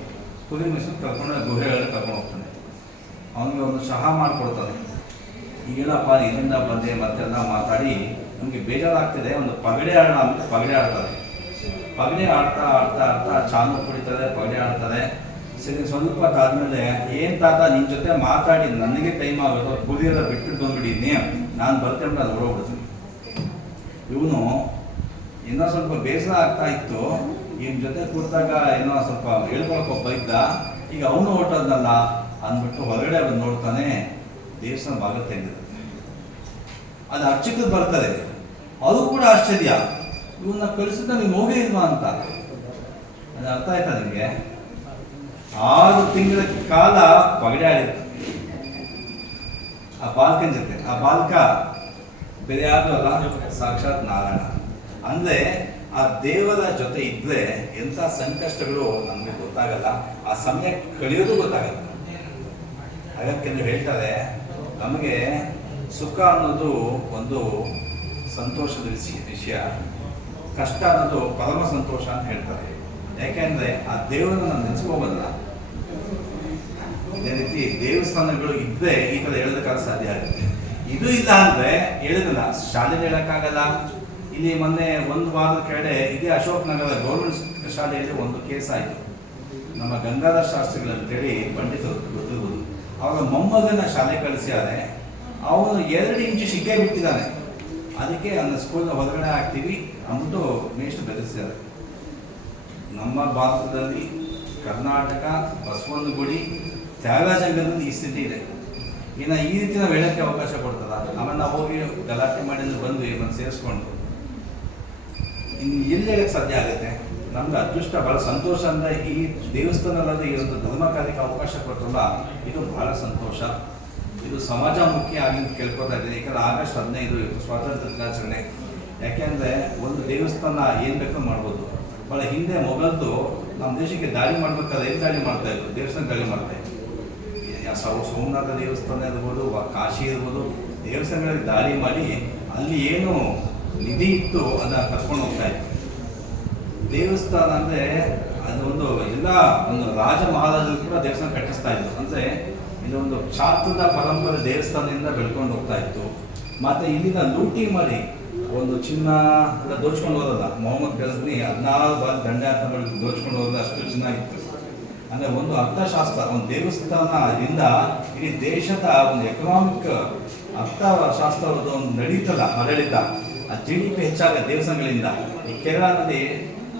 ಕರ್ಕೊಂಡು ಗುಹೆಗಳಲ್ಲಿ ಕರ್ಕೊಂಡು ಹೋಗ್ತಾನೆ. ಅವನಿಗೆ ಒಂದು ಚಹಾ ಮಾಡಿಕೊಡ್ತಾನೆ. ಈಗೇನಪ್ಪ ಇದರಿಂದ ಬಂದೆ ಮತ್ತೆಲ್ಲ ಮಾತಾಡಿ ನಮಗೆ ಬೇಜಾರಾಗ್ತಿದೆ, ಒಂದು ಪಗಡೆ ಆಡೋಣ ಅಂತ ಪಗಡೆ ಆಡ್ತಾರೆ. ಪಗಡೆ ಆಡ್ತಾ ಆಡ್ತಾ ಆಡ್ತಾ ಚಾನು ಕುಡಿತಾರೆ, ಪಗಡೆ ಆಡ್ತಾರೆ. ಸರಿ ಸ್ವಲ್ಪ ಆದಮೇಲೆ ಏನು ತಾತ ನಿನ್ನ ಜೊತೆ ಮಾತಾಡಿ ನನಗೆ ಟೈಮ್ ಆಗೋದು, ಕುದಿಯೆಲ್ಲ ಬಿಟ್ಟು ಬಂದ್ಬಿಟ್ಟಿದ್ದೀನಿ, ನಾನು ಬರ್ತೇನೆ ಅಂತ ಅದು ಹೊರಡ್ಬಿಡ್ತೀನಿ. ಇವನು ಇನ್ನೂ ಸ್ವಲ್ಪ ಬೇಸರ ಆಗ್ತಾ ಇತ್ತು. ಇವನ ಜೊತೆ ಕೂತಾಗ ಏನೋ ಸ್ವಲ್ಪ ಹೇಳ್ಕೊಳಕ್ಕೆ ಒಬ್ಬ ಇದ್ದ, ಈಗ ಅವನು ಹೊರಟೋದ್ನಲ್ಲ ಅಂದ್ಬಿಟ್ಟು ಹೊರಗಡೆ ಬಂದು ನೋಡ್ತಾನೆ, ದೇವಸ್ಥಾನ ಭಾಗ ತೆಗೆದಿರುತ್ತೆ. ಅದು ಅರ್ಚಕರು ಬರ್ತಾರೆ, ಅದು ಕೂಡ ಆಶ್ಚರ್ಯ, ಇವನ್ನ ಕಳಿಸಿದ ನೀವು ಹೋಗೇ ಇಲ್ವಾ ಅಂತ. ಅದು ಅರ್ಥ ಆಯ್ತಾ ನಿಮಗೆ? 6 ತಿಂಗಳ ಕಾಲ ಪಗಡೆ ಆಡಿರುತ್ತೆ ಆ ಬಾಲಕನ ಜೊತೆ. ಆ ಬಾಲಕ ಬೇರೆ ಯಾರು ಅಲ್ಲ, ಸಾಕ್ಷಾತ್ ನಾರಾಯಣ. ಅಂದರೆ ಆ ದೇವರ ಜೊತೆ ಇದ್ದರೆ ಎಂಥ ಸಂಕಷ್ಟಗಳು ನಮಗೆ ಗೊತ್ತಾಗಲ್ಲ, ಆ ಸಮಯ ಕಳೆಯೋದು ಗೊತ್ತಾಗಲ್ಲ. ಹಾಗಾಗಿ ನೀವು ಹೇಳ್ತಾರೆ, ನಮಗೆ ಸುಖ ಅನ್ನೋದು ಒಂದು ಸಂತೋಷದ ವಿಷಯ, ಕಷ್ಟ ಅನ್ನೋದು ಪರಮ ಸಂತೋಷ ಅಂತ ಹೇಳ್ತಾರೆ. ಯಾಕೆಂದರೆ ಆ ದೇವರನ್ನು ನಾವು ನೆನೆಸ್ಕೋಬಲ್ಲ. ಇದೇ ರೀತಿ ದೇವಸ್ಥಾನಗಳು ಇದ್ದರೆ ಈ ಥರ ಹೇಳೋದಕ್ಕಾಗ ಸಾಧ್ಯ ಆಗುತ್ತೆ. ಇದು ಇಲ್ಲ ಅಂದರೆ ಹೇಳಿದಲ್ಲ, ಶಾಲೆಗೆ ಹೇಳೋಕ್ಕಾಗಲ್ಲ. ಇಲ್ಲಿ ಮೊನ್ನೆ ಒಂದು ವಾರದ ಕೆಳಗಡೆ ಇದೇ ಅಶೋಕ್ ನಗರ ಗೌರ್ಮೆಂಟ್ ಶಾಲೆಯಲ್ಲಿ ಒಂದು ಕೇಸ್ ಆಯಿತು. ನಮ್ಮ ಗಂಗಾಧರ ಶಾಸ್ತ್ರಿಗಳು ಅಂತೇಳಿ ಪಂಡಿತರು ಗೊತ್ತಿರ್ಬೋದು, ಅವರ ಮೊಮ್ಮಗನ ಶಾಲೆ ಕಳಿಸಿದ್ದಾರೆ. ಅವನು 2 ಇಂಚು ಶಿಗ್ಗೆ ಬಿಟ್ಟಿದ್ದಾನೆ, ಅದಕ್ಕೆ ನನ್ನ ಸ್ಕೂಲ್ನ ಹೊರಗಡೆ ಹಾಕ್ತೀವಿ ಅಂದ್ಬಿಟ್ಟು ಮೇಷ್ಟು ಬೆದರಿಸಿದ್ದಾರೆ. ನಮ್ಮ ಭಾರತದಲ್ಲಿ ಕರ್ನಾಟಕ ಬಸವನಗುಡಿ ತ್ಯಾಗರಾಜನಗರದಲ್ಲಿ ಈ ಸ್ಥಿತಿ ಇದೆ. ಇನ್ನು ಈ ರೀತಿ ನಾವು ಹೇಳೋಕ್ಕೆ ಅವಕಾಶ ಕೊಡ್ತದ? ಆಮೇಲೆ ನಾವು ಹೋಗಿ ಗಲಾಟೆ ಮಾಡಿ ಬಂದು ಇವನ್ನ ಸೇರಿಸ್ಕೊಂಡು ಇನ್ನು ಎಲ್ಲಿ ಹೇಳಕ್ಕೆ ಸಾಧ್ಯ ಆಗುತ್ತೆ? ನಮ್ಗೆ ಅದೃಷ್ಟ ಭಾಳ ಸಂತೋಷ ಅಂದರೆ ಈ ದೇವಸ್ಥಾನದಲ್ಲಿ ಈ ಒಂದು ಧರ್ಮ ಕಾರ್ಯಕ್ಕೆ ಅವಕಾಶ ಕೊಟ್ಟಲ್ಲ, ಇದು ಬಹಳ ಸಂತೋಷ. ಇದು ಸಮಾಜಮುಖಿ ಆಗಿ ಕೇಳ್ಕೊತಾ ಇದ್ದೀನಿ. ಯಾಕಂದರೆ ಆಗಸ್ಟ್ 15 ಸ್ವಾತಂತ್ರ್ಯ ದಿನಾಚರಣೆ. ಯಾಕೆಂದರೆ ಒಂದು ದೇವಸ್ಥಾನ ಏನು ಬೇಕೋ ಮಾಡ್ಬೋದು. ಭಾಳ ಹಿಂದೆ ಮೊಘಲ್ದು ನಮ್ಮ ದೇಶಕ್ಕೆ ದಾಳಿ ಮಾಡ್ಬೇಕಾದ್ರೆ ಏನು ದಾಳಿ ಮಾಡ್ತಾಯಿದ್ರು? ದೇವಸ್ಥಾನ ದಾಳಿ ಮಾಡ್ತಾಯಿದ್ರು. ಸೋಮನಾಥ ದೇವಸ್ಥಾನ ಇರ್ಬೋದು, ಕಾಶಿ ಇರ್ಬೋದು, ದೇವಸ್ಥಾನಗಳಿಗೆ ದಾಳಿ ಮಾಡಿ ಅಲ್ಲಿ ಏನು ನಿಧಿ ಇತ್ತು ಅದನ್ನು ಕರ್ಕೊಂಡು ಹೋಗ್ತಾ ಇತ್ತು. ದೇವಸ್ಥಾನ ಅಂದರೆ ಅದು ಎಲ್ಲ ಒಂದು ರಾಜ ಮಹಾರಾಜರು ಕೂಡ ದೇವಸ್ಥಾನ ಕಟ್ಟಿಸ್ತಾ ಇದ್ರು. ಅಂದರೆ ಇದೊಂದು ಶಾಸ್ತ್ರದ ಪರಂಪರೆ ದೇವಸ್ಥಾನದಿಂದ ಬೆಳ್ಕೊಂಡು ಹೋಗ್ತಾ ಇತ್ತು. ಮತ್ತು ಇಲ್ಲಿನ ಲೂಟಿ ಮಾಡಿ ಒಂದು ಚಿನ್ನ ಎಲ್ಲ ದೋಚ್ಕೊಂಡು ಹೋದಲ್ಲ, ಮೊಹಮ್ಮದ್ ಗಜ್ನಿ 14 ಬಾರಿ ದಂಡಯಾತ್ರೆ ದೋಚ್ಕೊಂಡು ಹೋದ ಅಷ್ಟು ಚೆನ್ನಾಗಿತ್ತು. ಅಂದರೆ ಒಂದು ಅರ್ಥಶಾಸ್ತ್ರ, ಒಂದು ದೇವಸ್ಥಾನದಿಂದ ಇಡೀ ದೇಶದ ಒಂದು ಎಕನಾಮಿಕ್ ಅರ್ಥಶಾಸ್ತ್ರದ ಒಂದು ನಡೀತಲ್ಲ ಆಡಳಿತ, ಆ GDP ಹೆಚ್ಚಾಗುತ್ತೆ ದೇವಸ್ಥಾನಗಳಿಂದ. ಈ ಕೇರಳದಲ್ಲಿ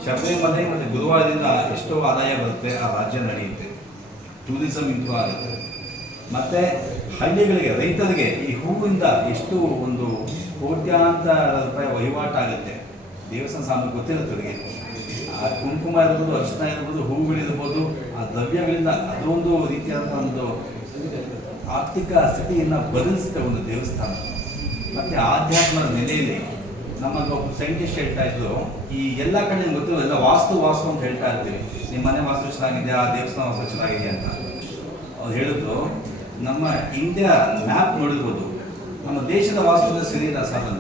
ಶಬರಿಮಲೆ ಮತ್ತು ಗುರುವಾರದಿಂದ ಎಷ್ಟೋ ಆದಾಯ ಬರುತ್ತೆ, ಆ ರಾಜ್ಯ ನಡೆಯುತ್ತೆ, ಟೂರಿಸಮ್ ಇಂಪ್ರೂವ್ ಆಗುತ್ತೆ. ಮತ್ತು ಹಳ್ಳಿಗಳಿಗೆ ರೈತರಿಗೆ ಈ ಹೂವಿಂದ ಎಷ್ಟು ಒಂದು ಕೋಟ್ಯಾಂತರ ರೂಪಾಯಿ ವಹಿವಾಟಾಗುತ್ತೆ. ದೇವಸ್ಥಾನ ಸಾಮಾನು ಗೊತ್ತಿರುತ್ತೆ ಅವರಿಗೆ. ಆ ಕುಂಕುಮ ಇರ್ಬೋದು, ಅರ್ಶಿನ ಇರ್ಬೋದು, ಹೂವುಗಳಿರ್ಬೋದು, ಆ ದ್ರವ್ಯಗಳಿಂದ ಅದೊಂದು ರೀತಿಯಾದ ಒಂದು ಆರ್ಥಿಕ ಸ್ಥಿತಿಯನ್ನು ಬದಲಿಸುತ್ತೆ ಒಂದು ದೇವಸ್ಥಾನ. ಮತ್ತು ಆಧ್ಯಾತ್ಮದ ನೆಲೆಯಲ್ಲಿ ನಮಗೆ ಒಬ್ಬ ಸೈಂಟಿಸ್ಟ್ ಹೇಳ್ತಾ ಇದ್ರು, ಈ ಎಲ್ಲ ಕಡೆ ಗೊತ್ತಿರೋ ಎಲ್ಲ ವಾಸ್ತು ಅಂತ ಹೇಳ್ತಾ ಇರ್ತೀವಿ. ನಿಮ್ಮ ಮನೆ ವಾಸ್ತು ಚೆನ್ನಾಗಿದೆ, ಆ ದೇವಸ್ಥಾನ ವಾಸ್ತು ಚೆನ್ನಾಗಿದೆ ಅಂತ. ಅವ್ರು ಹೇಳಿದ್ರು, ನಮ್ಮ ಇಂಡಿಯಾ ಮ್ಯಾಪ್ ನೋಡಿರ್ಬೋದು, ನಮ್ಮ ದೇಶದ ವಾಸ್ತುವಿನ ಸರಿ ಇಲ್ಲ ಸಾಧನ.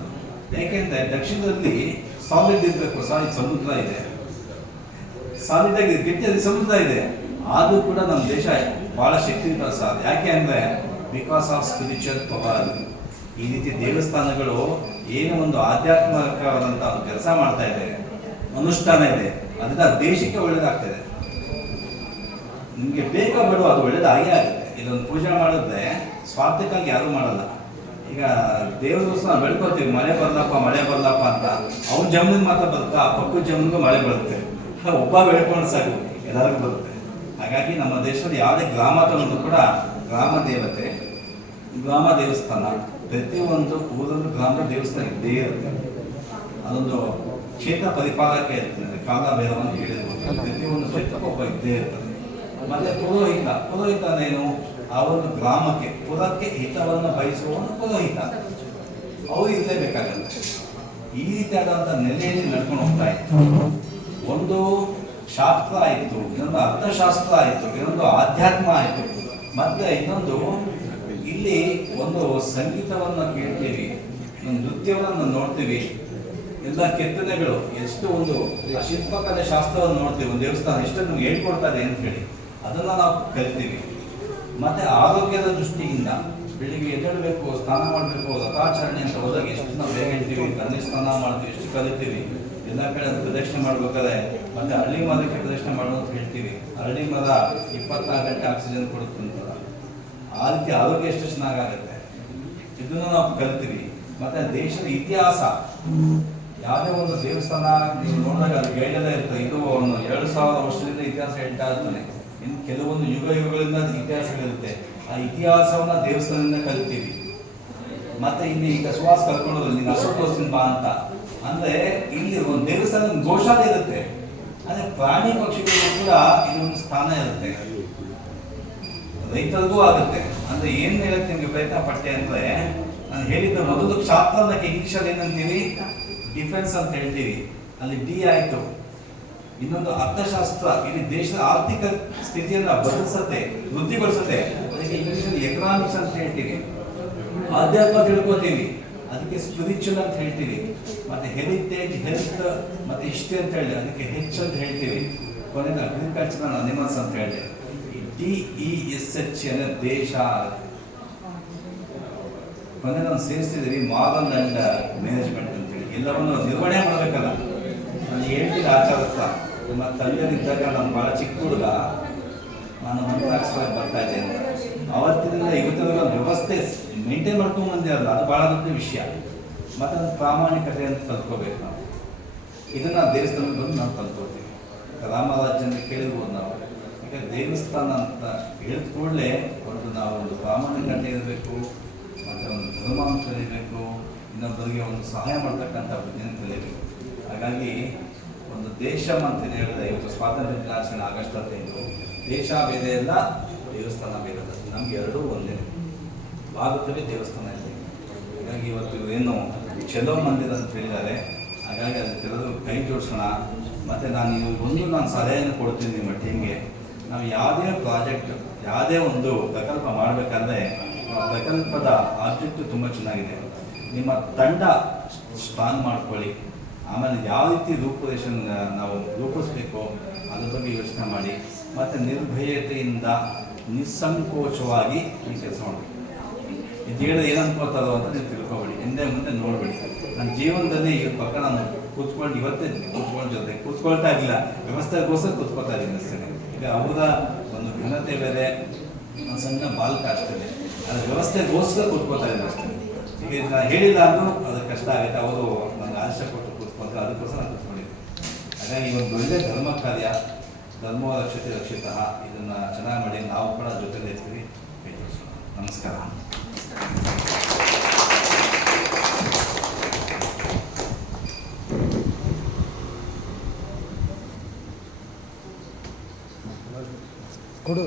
ಯಾಕೆಂದರೆ ದಕ್ಷಿಣದಲ್ಲಿ ಸಾಲಿಡ್ ಇರಬೇಕು, ಸಮುದ್ರ ಇದೆ, ಸಾಲಿಡ್ ಆಗಿ ಗಟ್ಟಿಯಾಗಿ ಸಮುದ್ರ ಇದೆ, ಆದರೂ ಕೂಡ ನಮ್ಮ ದೇಶ ಭಾಳ ಶಕ್ತಿಯುತ ಸಾಧ್ಯ. ಯಾಕೆ ಅಂದರೆ ಬಿಕಾಸ್ ಆಫ್ ಸ್ಪಿರಿಚುವಲ್ ಪವರ್. ಈ ರೀತಿ ದೇವಸ್ಥಾನಗಳು ಏನೋ ಒಂದು ಆಧ್ಯಾತ್ಮಿಕವಾದಂಥ ಒಂದು ಕೆಲಸ ಮಾಡ್ತಾ ಇದೆ, ಅನುಷ್ಠಾನ ಇದೆ, ಅದರಿಂದ ದೇಶಕ್ಕೆ ಒಳ್ಳೆಯದಾಗ್ತದೆ. ನಿಮಗೆ ಬೇಕಾ ಬೇಡ ಅದು ಒಳ್ಳೇದಾಗೇ ಆಗುತ್ತೆ. ಇದೊಂದು ಪೂಜೆ ಮಾಡಿದ್ರೆ ಸ್ವಾರ್ಥಕ್ಕಾಗಿ ಯಾರೂ ಮಾಡಲ್ಲ. ಈಗ ದೇವ್ರ ದಿವಸ ಬೆಳ್ಕೊತೀವಿ, ಮಳೆ ಬರಲಪ್ಪ ಅಂತ. ಅವ್ನ ಜಮೀನಿಗೆ ಮಾತ್ರ ಬರುತ್ತಾ, ಪಕ್ಕದ ಜಮೀನಿಗೂ ಮಳೆ ಬರುತ್ತೆ. ಒಬ್ಬ ಬೆಳ್ಕೊಂಡು ಸಾಕು, ಎಲ್ಲರಿಗೂ ಬರುತ್ತೆ. ಹಾಗಾಗಿ ನಮ್ಮ ದೇಶದಲ್ಲಿ ಯಾವುದೇ ಗ್ರಾಮ ತಗೊಂಡು ಕೂಡ ಗ್ರಾಮ ದೇವತೆ, ಗ್ರಾಮ ದೇವಸ್ಥಾನ, ಪ್ರತಿಯೊಂದು ಊರಲ್ಲೂ ಗ್ರಾಮ ದೇವಸ್ಥಾನ ಇದ್ದೇ ಇರುತ್ತೆ. ಅದೊಂದು ಕ್ಷೇತ್ರ ಪರಿಪಾಲಕ ಇರ್ತದೆ, ಕಾಲ ಭೈರವ ಅಂತ ಹೇಳಿರ್ಬೋದು. ಪ್ರತಿಯೊಂದು ಕ್ಷೇತ್ರಕ್ಕೂ ಒಬ್ಬ ಇದ್ದೇ ಇರ್ತದೆ. ಮತ್ತು ಪುರೋಹಿತ ಅಂದ್ರೇನು? ಆ ಒಂದು ಗ್ರಾಮಕ್ಕೆ, ಪುರಕ್ಕೆ ಹಿತವನ್ನು ಬಯಸುವವನು ಪುರೋಹಿತ, ಅವರು ಇರಲೇಬೇಕಾಗತ್ತೆ. ಈ ರೀತಿಯಾದಂಥ ನೆಲೆಯಲ್ಲಿ ನಡ್ಕೊಂಡು ಹೋಗ್ತಾ ಇತ್ತು. ಒಂದು ಶಾಸ್ತ್ರ ಆಯಿತು, ಇನ್ನೊಂದು ಅರ್ಥಶಾಸ್ತ್ರ ಆಯಿತು, ಇನ್ನೊಂದು ಆಧ್ಯಾತ್ಮ ಆಯಿತು, ಮತ್ತೆ ಇನ್ನೊಂದು ಇಲ್ಲಿ ಒಂದು ಸಂಗೀತವನ್ನು ಕೇಳ್ತೀವಿ, ಒಂದು ನೃತ್ಯವನ್ನು ನೋಡ್ತೀವಿ, ಎಲ್ಲ ಕೆತ್ತನೆಗಳು ಎಷ್ಟು ಒಂದು ಶಿಲ್ಪಕಲೆ ಶಾಸ್ತ್ರವನ್ನು ನೋಡ್ತೀವಿ, ಒಂದು ದೇವಸ್ಥಾನ ಎಷ್ಟು ನಮ್ಗೆ ಹೇಳ್ಕೊಡ್ತಾರೆ ಅಂತ ಹೇಳಿ ಅದನ್ನು ನಾವು ಕಲಿತೀವಿ. ಮತ್ತು ಆರೋಗ್ಯದ ದೃಷ್ಟಿಯಿಂದ ಬೆಳಿಗ್ಗೆ ಎದ್ದೇಳಬೇಕು, ಸ್ನಾನ ಮಾಡಬೇಕು, ರಥಾಚರಣೆ ಅಂತ ಹೋದಾಗ ಎಷ್ಟು ನಾವು ಬೇಗ ಹೇಳ್ತೀವಿ, ಕಣ್ಣಿ ಸ್ನಾನ ಮಾಡ್ತೀವಿ, ಎಷ್ಟು ಕಲಿತೀವಿ. ಎಲ್ಲ ಕಡೆ ಅದು ಪ್ರದಕ್ಷಿಣೆ ಮಾಡ್ಬೇಕಾದ್ರೆ ಮತ್ತೆ ಹಳ್ಳಿ ಮರಕ್ಕೆ ಪ್ರದಕ್ಷಿಣೆ ಮಾಡೋದು ಅಂತ ಹೇಳ್ತೀವಿ. ಹಳ್ಳಿ ಮರ 24 ಗಂಟೆ ಆಕ್ಸಿಜನ್ ಕೊಡುತ್ತೆ ಅಂತ, ಆ ರೀತಿ ಆರೋಗ್ಯ ಎಷ್ಟು ಚೆನ್ನಾಗಾಗುತ್ತೆ ಇದನ್ನು ನಾವು ಕಲಿತೀವಿ. ಮತ್ತೆ ದೇಶದ ಇತಿಹಾಸ, ಯಾವುದೇ ಒಂದು ದೇವಸ್ಥಾನ ನೀವು ನೋಡಿದಾಗ ಅದು ಗೈಡಲ್ಲೇ ಇರ್ತದೆ, ಇದು ಒಂದು 2000 ವರ್ಷದಿಂದ ಇತಿಹಾಸ ಹೇಳ್ತಾ ಇರ್ತಾನೆ. ಇನ್ನು ಕೆಲವೊಂದು ಯುಗಗಳಿಂದ ಇತಿಹಾಸಗಳಿರುತ್ತೆ, ಆ ಇತಿಹಾಸವನ್ನ ದೇವಸ್ಥಾನದಿಂದ ಕಲಿತೀವಿ. ಮತ್ತೆ ಇಲ್ಲಿ ಈಗ ಸುವಾಸ ಕಲ್ಕೊಳ್ಳೋದು, ನೀನು ಅಶೋಕೋಸ್ತಿನ ಬಾ ಅಂತ ಅಂದ್ರೆ ಇಲ್ಲಿ ಒಂದು ದೇವಸ್ಥಾನದ ಗೋಶಾಲೆ ಇರುತ್ತೆ, ಅಂದ್ರೆ ಪ್ರಾಣಿ ಪಕ್ಷಿಗಳಿಗೂ ಕೂಡ ಇನ್ನೊಂದು ಸ್ಥಾನ ಇರುತ್ತೆ, ರೈತರಿಗೂ ಆಗುತ್ತೆ. ಅಂದ್ರೆ ಏನ್ ಹೇಳಕ್ಕೆ ನಿಮ್ಗೆ ಪ್ರಯತ್ನ ಪಟ್ಟೆ ಅಂದ್ರೆ, ನಾನು ಹೇಳಿದ್ದ ಮೊದಲು ಶಾಸ್ತ್ರಕ್ಕೆ ಇಂಗ್ಲಿಷಲ್ಲಿ ಏನಂತೀವಿ, ಡಿಫೆನ್ಸ್ ಅಂತ ಹೇಳ್ತೀವಿ, ಅಲ್ಲಿ ಡಿ ಆಯ್ತು. ಇನ್ನೊಂದು ಅರ್ಥಶಾಸ್ತ್ರ, ಇಲ್ಲಿ ದೇಶದ ಆರ್ಥಿಕ ಸ್ಥಿತಿಯನ್ನ ಬದಲಿಸುತ್ತೆ, ವೃದ್ಧಿಗೊಳಿಸುತ್ತೆ, ಅದಕ್ಕೆ ಇಂಗ್ಲಿಷಲ್ಲಿ ಎಕನಾಮಿಕ್ಸ್ ಅಂತ ಹೇಳ್ತೀವಿ. ಆಧ್ಯಾತ್ಮ ತಿಳ್ಕೊತೀವಿ, ಅದಕ್ಕೆ ಸ್ಪಿರಿಚುವಲ್ ಅಂತ ಹೇಳ್ತೀವಿ. ಮತ್ತೆ ಹೆರಿಟೇಜ್, ಹೆಲ್ತ್ ಮತ್ತೆ ಹಿಸ್ಟ್ರಿ ಅಂತ ಹೇಳಿ ಅದಕ್ಕೆ ಹೆಚ್ಚು ಅಂತ ಹೇಳ್ತೀವಿ. ಕೊನೆಗೆ ಅಗ್ರಿಕಲ್ಚರಲ್ ಅನಿಮಲ್ಸ್ ಅಂತ ಹೇಳಿ DESH ಅಂದ್ರೆ ದೇಶ. ಕೊನೆಗೆ ನಾವು ಸೇರಿಸ್ತಿದ್ದೀವಿ ಮಾರಲ್ ಅಂಡ್ ಮ್ಯಾನೇಜ್ಮೆಂಟ್ ಅಂತೇಳಿ, ಎಲ್ಲವನ್ನು ನಿರ್ವಹಣೆ ಮಾಡಬೇಕಲ್ಲ. ನಾನು ಹೇಳ್ತೀನಿ ಆಚಾರತ್ವ, ನಮ್ಮ ತಂದೆಯಲ್ಲಿದ್ದಾಗ ನಾನು ಭಾಳ ಚಿಕ್ಕ ಹುಡುಗ, ನಾನು ಮಂತ್ರಾಕ್ಷರ ಬರ್ತಾ ಇದ್ದೆ ಅಂತ, ಅವತ್ತಿನಿಂದ ಇವತ್ತಿನ ವ್ಯವಸ್ಥೆ ಮೇಂಟೈನ್ ಮಾಡ್ಕೊಂಡು ಬಂದಿರಲ್ಲ, ಅದು ಭಾಳ ದೊಡ್ಡ ವಿಷಯ. ಮತ್ತು ಅದು ಪ್ರಾಮಾಣಿಕತೆ ಅಂತ ಕಲ್ತ್ಕೋಬೇಕು ನಾವು. ಇದನ್ನು ದೇವಸ್ಥಾನಕ್ಕೆ ಬಂದು ನಾವು ಕಲ್ತ್ಕೊಳ್ತೀವಿ. ರಾಮರಾಜ್ಯನ ಕೇಳಿರ್ಬೋದು ನಾವು. ಈಗ ದೇವಸ್ಥಾನ ಅಂತ ಹೇಳಿದ ಕೂಡಲೇ ನಾವು ಒಂದು ಪ್ರಾಮಾಣಿಕತೆ ಇರಬೇಕು, ಮತ್ತು ಒಂದು ಧರ್ಮವನ್ನು ಕಲಿಬೇಕು, ಇನ್ನೊಬ್ಬರಿಗೆ ಒಂದು ಸಹಾಯ ಮಾಡ್ತಕ್ಕಂಥ ಬುದ್ಧಿಯನ್ನು ಕಲಿಯಬೇಕು. ಹಾಗಾಗಿ ಒಂದು ದೇಶ ಅಂತ ಹೇಳಿದ್ರೆ, ಇವತ್ತು ಸ್ವಾತಂತ್ರ್ಯ ದಿನಾಚರಣೆ ಆಗಸ್ಟ್ 15, ದೇಶ ಬೇರೆ ಇಲ್ಲ, ದೇವಸ್ಥಾನ ಬೇರೆ ಇಲ್ಲ, ನಮ್ಗೆ ಎರಡೂ ಒಂದೇ. ಭಾರತವೇ ದೇವಸ್ಥಾನ ಇದೆ. ಹಾಗಾಗಿ ಇವತ್ತು ಏನು ಚಲೋ ಮಂದಿರ ಅಂತ ಹೇಳಿದ್ದಾರೆ, ಹಾಗಾಗಿ ಅದಕ್ಕೆಲ್ಲರೂ ಕೈ ಜೋಡಿಸೋಣ. ಮತ್ತು ನಾನು ಸಲಹೆಯನ್ನು ಕೊಡ್ತೀನಿ ನಿಮ್ಮ ಟೀಮ್ಗೆ. ನಾವು ಯಾವುದೇ ಪ್ರಾಜೆಕ್ಟ್, ಯಾವುದೇ ಒಂದು ಪ್ರಕಲ್ಪ ಮಾಡಬೇಕಾದ್ರೆ ಪ್ರಕಲ್ಪದ ಆಬ್ಜೆಕ್ಟ್ ತುಂಬ ಚೆನ್ನಾಗಿದೆ, ನಿಮ್ಮ ತಂಡ ಸ್ಟ್ರಾಂಗ್ ಮಾಡ್ಕೊಳ್ಳಿ. ಆಮೇಲೆ ಯಾವ ರೀತಿ ನಾವು ರೂಪಿಸ್ಬೇಕು ಅದ್ರ ಬಗ್ಗೆ ಯೋಚನೆ ಮಾಡಿ, ಮತ್ತು ನಿರ್ಭಯತೆಯಿಂದ ನಿಸ್ಸಂಕೋಚವಾಗಿ ಈ ಕೆಲಸ ಮಾಡಬೇಕು. ಇದು ಹೇಳಿದ್ರೆ ಏನು ಅನ್ಕೋತಾರೋ ಅಂತ ನೀವು ತಿಳ್ಕೊಬೇಡಿ, ಹಿಂದೆ ಮುಂದೆ ನೋಡಬೇಡಿ. ನನ್ನ ಜೀವನದಲ್ಲಿ ಇವ್ರ ಪಕ್ಕ ನಾನು ಇವತ್ತೇ ಜೊತೆ ಕೂತ್ಕೊಳ್ತಾ ಇರಲಿಲ್ಲ, ವ್ಯವಸ್ಥೆಗೋಸ್ಕರ ಕೂತ್ಕೊಳ್ತಾ ಇದ್ದೀನಿ ಅಷ್ಟೇ. ಈಗ ಅವರ ಒಂದು ಘನತೆ ಬೇರೆ, ಒಂದು ಸಣ್ಣ ಬಾಲ್ಕ ಅಷ್ಟೇ, ಅದರ ವ್ಯವಸ್ಥೆಗೋಸ್ಕರ ಕೂತ್ಕೊಳ್ತಾ ಇದ್ದೀನಿ ಅಷ್ಟೇ. ಈಗ ನಾನು ಹೇಳಿಲ್ಲ ಅಂದರೂ ಅದು ಕಷ್ಟ ಆಗುತ್ತೆ, ಅವರು ನನಗೆ ಆದೇಶ ಕೊಟ್ಟು ಕೂತ್ಕೊಳ್ತಾರೆ, ಅದಕ್ಕೋಸ್ಕರ ನಾನು ಕೂತ್ಕೊಂಡಿದ್ದೆ. ಹಾಗಾಗಿ ಒಂದು ಒಳ್ಳೆ ಧರ್ಮ ಕಾರ್ಯ, ಧರ್ಮೋ ರಕ್ಷತೆ ರಕ್ಷಿತಃ, ಇದನ್ನು ಚೆನ್ನಾಗಿ ಮಾಡಿ, ನಾವು ಕೂಡ ಜೊತೆಲಿ ಇರ್ತೀವಿ. ನಮಸ್ಕಾರ. ಕೊಡು